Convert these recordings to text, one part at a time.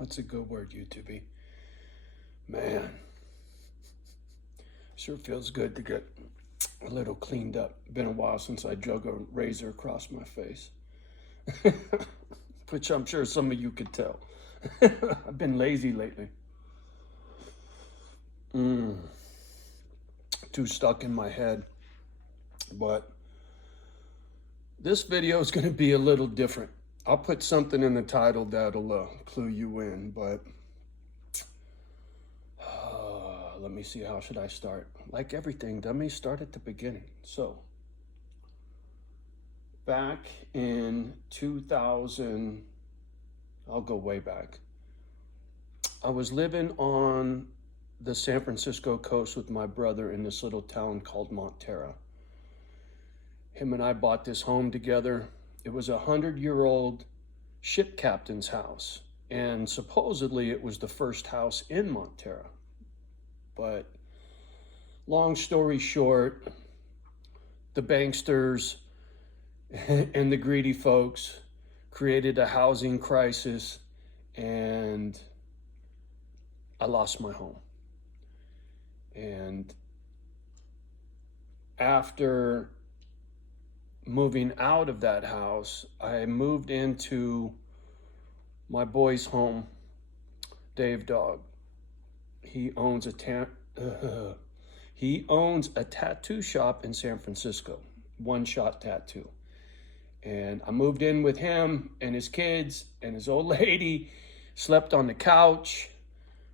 What's a good word, YouTube? Man, sure feels good to get a little cleaned up. Been a while since I drug a razor across my face, which I'm sure some of you could tell. I've been lazy lately. Too stuck in my head. But this video is going to be a little different. I'll put something in the title that'll clue you in, but let me see, how should I start? Like everything, let me start at the beginning. So, back in 2000, I'll go way back. I was living on the San Francisco coast with my brother in this little town called Montara. Him and I bought this home together. It was a 100-year-old ship captain's house, and supposedly it was the first house in Montara. But long story short, the banksters and the greedy folks created a housing crisis, and I lost my home. And after moving out of that house, I moved into my boy's home, Dave Dog. He owns a tattoo shop in San Francisco, One Shot Tattoo. And I moved in with him and his kids, and his old lady slept on the couch,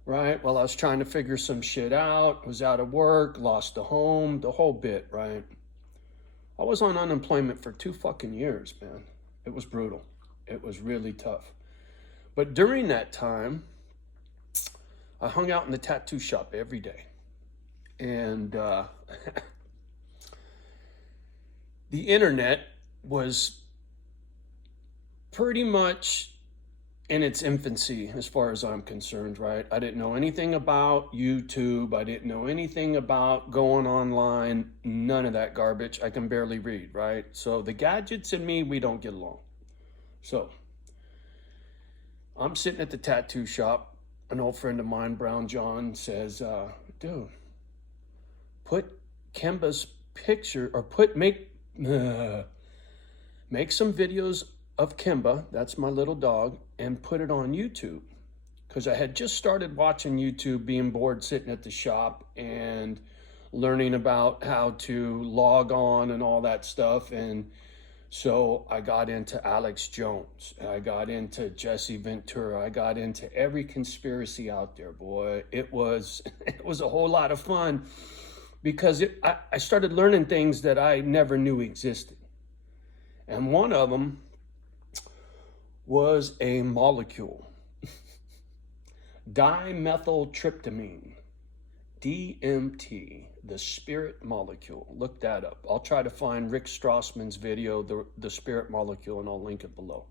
right? While I was trying to figure some shit out, was out of work, lost the home, the whole bit, right? I was on unemployment for 2 fucking years, man. It was brutal. It was really tough. But during that time, I hung out in the tattoo shop every day. And the internet was pretty much in its infancy as far as I'm concerned, right? I didn't know anything about YouTube. I didn't know anything about going online. None of that garbage. I can barely read, right? So the gadgets and me, we don't get along. So I'm sitting at the tattoo shop. An old friend of mine, Brown John, says, dude, put Kemba's picture, or make some videos of Kimba, that's my little dog, and put it on YouTube. Because I had just started watching YouTube, being bored, sitting at the shop, and learning about how to log on and all that stuff. And so I got into Alex Jones. I got into Jesse Ventura. I got into every conspiracy out there, boy. It was a whole lot of fun, because I started learning things that I never knew existed. And one of them was a molecule, dimethyltryptamine, DMT, the spirit molecule. Look that up. I'll try to find Rick Strassman's video, the spirit molecule, and I'll link it below.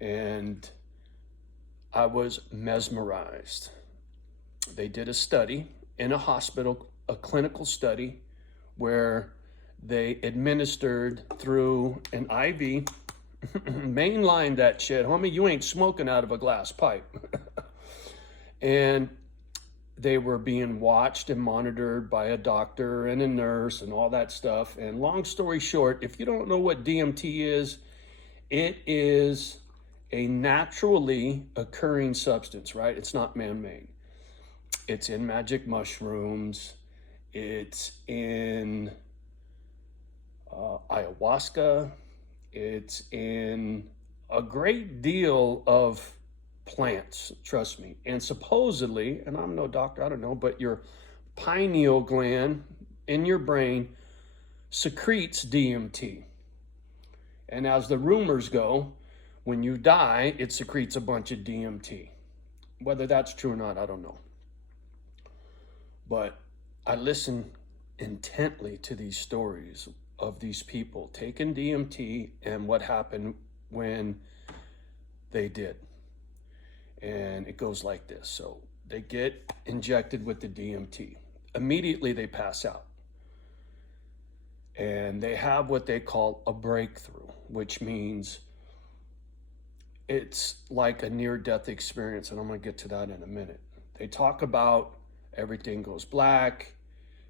And I was mesmerized. They did a study in a hospital, a clinical study, where they administered through an IV, mainline that shit, homie. You ain't smoking out of a glass pipe. And they were being watched and monitored by a doctor and a nurse and all that stuff. And long story short, if you don't know what DMT is, it is a naturally occurring substance, right? It's not man-made. It's in magic mushrooms. It's in ayahuasca. It's in a great deal of plants, trust me. And supposedly, and I'm no doctor, I don't know, but your pineal gland in your brain secretes DMT. And as the rumors go, when you die, it secretes a bunch of DMT. Whether that's true or not, I don't know. But I listen intently to these stories of these people taking DMT and what happened when they did. And it goes like this. So they get injected with the DMT. Immediately they pass out. And they have what they call a breakthrough, which means it's like a near-death experience, and I'm going to get to that in a minute. They talk about everything goes black,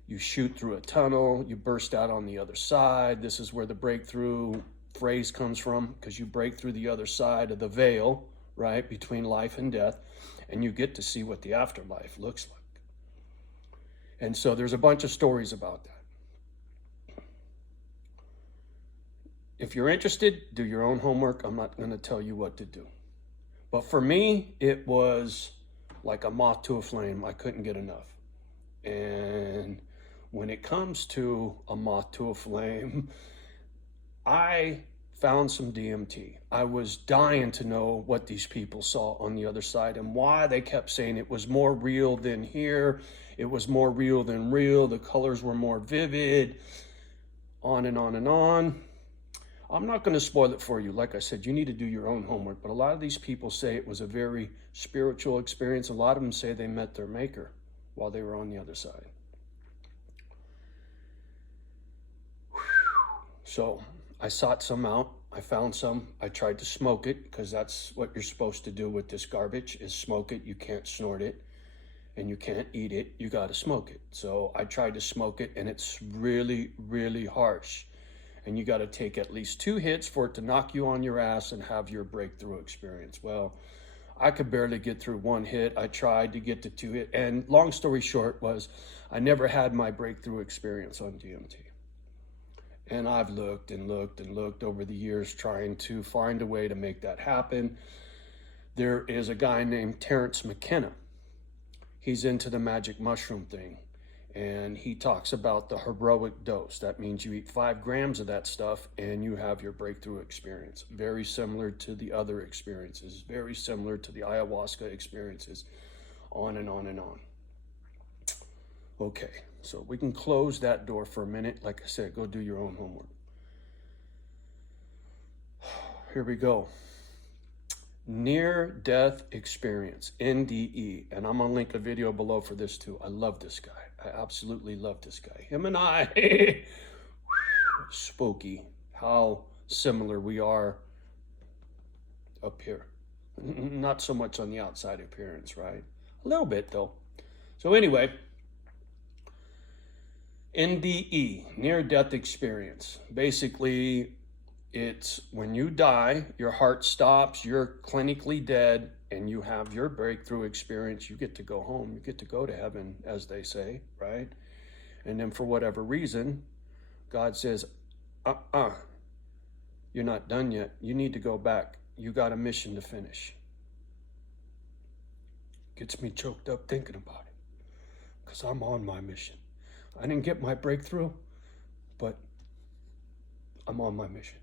you shoot through a tunnel, you burst out on the other side. This is where the breakthrough phrase comes from, because you break through the other side of the veil, right, between life and death, and you get to see what the afterlife looks like. And so there's a bunch of stories about that. If you're interested, do your own homework. I'm not going to tell you what to do. But for me, it was like a moth to a flame. I couldn't get enough. And when it comes to a moth to a flame, I found some DMT. I was dying to know what these people saw on the other side and why they kept saying it was more real than here. It was more real than real. The colors were more vivid, on and on and on. I'm not going to spoil it for you. Like I said, you need to do your own homework. But a lot of these people say it was a very spiritual experience. A lot of them say they met their maker while they were on the other side. So I sought some out. I found some. I tried to smoke it, because that's what you're supposed to do with this garbage, is smoke it. You can't snort it and you can't eat it. You got to smoke it. So I tried to smoke it, and it's really, really harsh. And you got to take at least 2 hits for it to knock you on your ass and have your breakthrough experience. Well, I could barely get through 1 hit. I tried to get to 2 hits. And long story short was, I never had my breakthrough experience on DMT. And I've looked and looked and looked over the years trying to find a way to make that happen. There is a guy named Terence McKenna. He's into the magic mushroom thing. And he talks about the heroic dose. That means you eat 5 grams of that stuff and you have your breakthrough experience. Very similar to the other experiences. Very similar to the ayahuasca experiences. On and on and on. Okay, so we can close that door for a minute. Like I said, go do your own homework. Here we go. Near-death experience, NDE. And I'm going to link a video below for this too. I love this guy. I absolutely love this guy. Him and I, spooky, how similar we are up here. Not so much on the outside appearance, right? A little bit though. So anyway, NDE, near-death experience. Basically, it's when you die, your heart stops, you're clinically dead, and you have your breakthrough experience. You get to go home. You get to go to heaven, as they say, right? And then for whatever reason, God says, you're not done yet. You need to go back. You got a mission to finish. Gets me choked up thinking about it, because I'm on my mission. I didn't get my breakthrough, but I'm on my mission.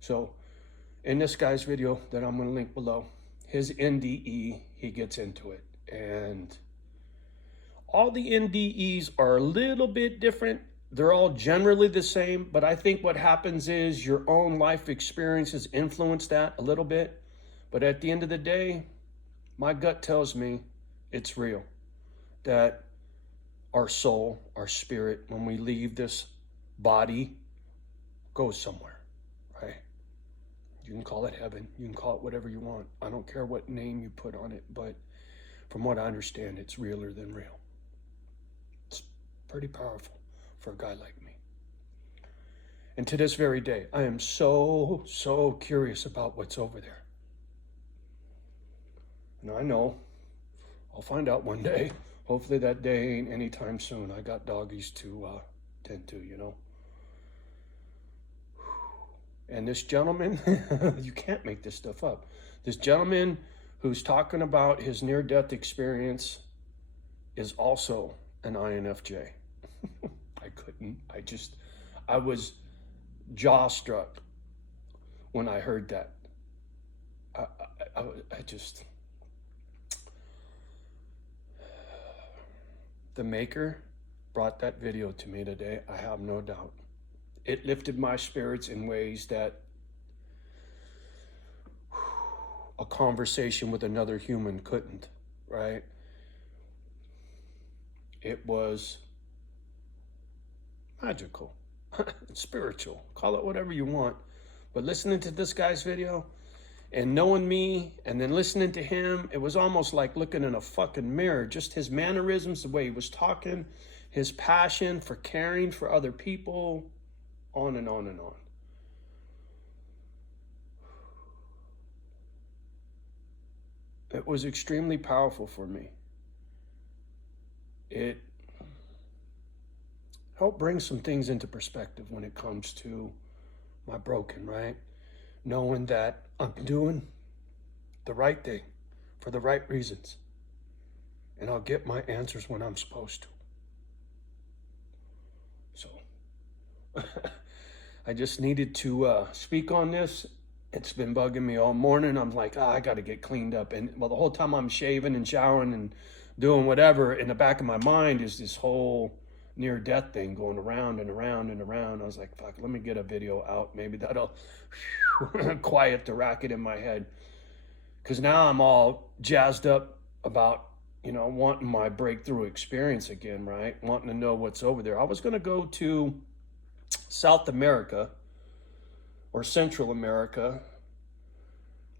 So in this guy's video that I'm going to link below, his NDE, he gets into it. And all the NDEs are a little bit different. They're all generally the same, but I think what happens is your own life experiences influence that a little bit. But at the end of the day, my gut tells me it's real. That our soul, our spirit, when we leave this body, goes somewhere, right? You can call it heaven. You can call it whatever you want. I don't care what name you put on it, but from what I understand, it's realer than real. It's pretty powerful for a guy like me. And to this very day, I am so curious about what's over there. And I know I'll find out one day. Hopefully that day ain't anytime soon. I got doggies to tend to, you know. And this gentleman, you can't make this stuff up. This gentleman who's talking about his near-death experience is also an INFJ. I was jaw-struck when I heard that. The maker brought that video to me today, I have no doubt. It lifted my spirits in ways that a conversation with another human couldn't, right? It was magical, spiritual, call it whatever you want. But listening to this guy's video, And knowing me and then listening to him, it was almost like looking in a fucking mirror. Just his mannerisms, the way he was talking, his passion for caring for other people, on and on and on. It was extremely powerful for me. It helped bring some things into perspective when it comes to my broken, right? Knowing that I'm doing the right thing for the right reasons. And I'll get my answers when I'm supposed to. So I just needed to speak on this. It's been bugging me all morning. I'm like, I got to get cleaned up. And well, the whole time I'm shaving and showering and doing whatever, in the back of my mind is this whole near-death thing going around and around and around. I was like, fuck, let me get a video out. Maybe that'll quiet the racket in my head. Because now I'm all jazzed up about, you know, wanting my breakthrough experience again, right? Wanting to know what's over there. I was going to go to South America or Central America.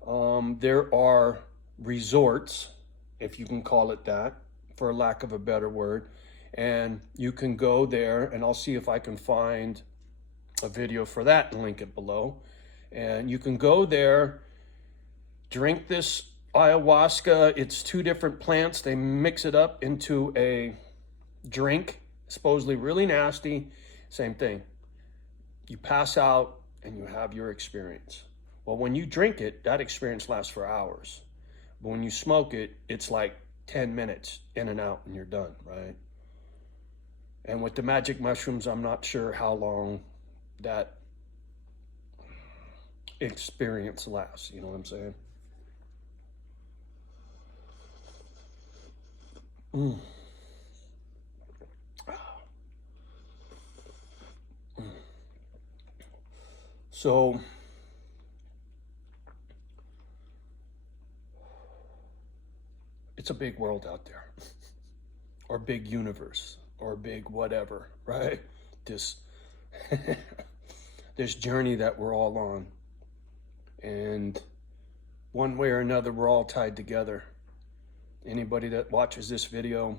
There are resorts, if you can call it that, for lack of a better word. And you can go there, and I'll see if I can find a video for that and link it below. And you can go there, drink this ayahuasca. It's 2 different plants. They mix it up into a drink, supposedly really nasty. Same thing. You pass out and you have your experience. Well, when you drink it, that experience lasts for hours. But when you smoke it, it's like 10 minutes in and out and you're done, right? And with the magic mushrooms, I'm not sure how long that experience lasts. You know what I'm saying? Mm. So it's a big world out there, or big universe, or big whatever, right? This this journey that we're all on, and one way or another, we're all tied together. Anybody that watches this video,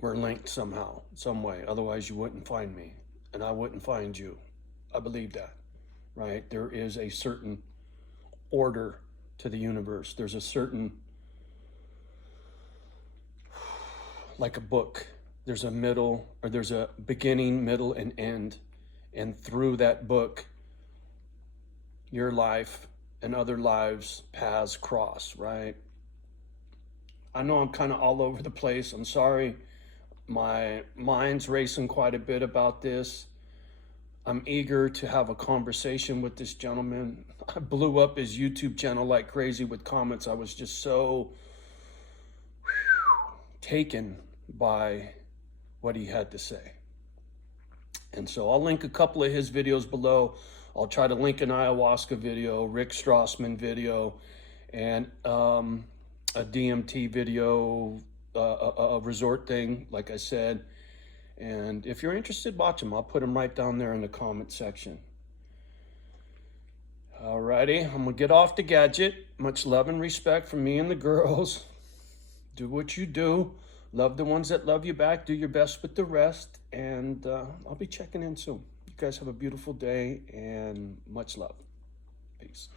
we're linked somehow, some way. Otherwise, you wouldn't find me, and I wouldn't find you. I believe that, right? There is a certain order to the universe. There's a certain, like a book, there's a middle, or there's a beginning, middle, and end. And through that book, your life and other lives' paths cross, right? I know I'm kind of all over the place. I'm sorry. My mind's racing quite a bit about this. I'm eager to have a conversation with this gentleman. I blew up his YouTube channel like crazy with comments. I was just so taken by what he had to say. And so I'll link a couple of his videos below. I'll try to link an ayahuasca video, Rick Strassman video, and a DMT video, a resort thing, like I said. And if you're interested, watch them. I'll put them right down there in the comment section. Alrighty, I'm gonna get off the gadget. Much love and respect from me and the girls. Do what you do. Love the ones that love you back. Do your best with the rest. And I'll be checking in soon. You guys have a beautiful day and much love. Peace.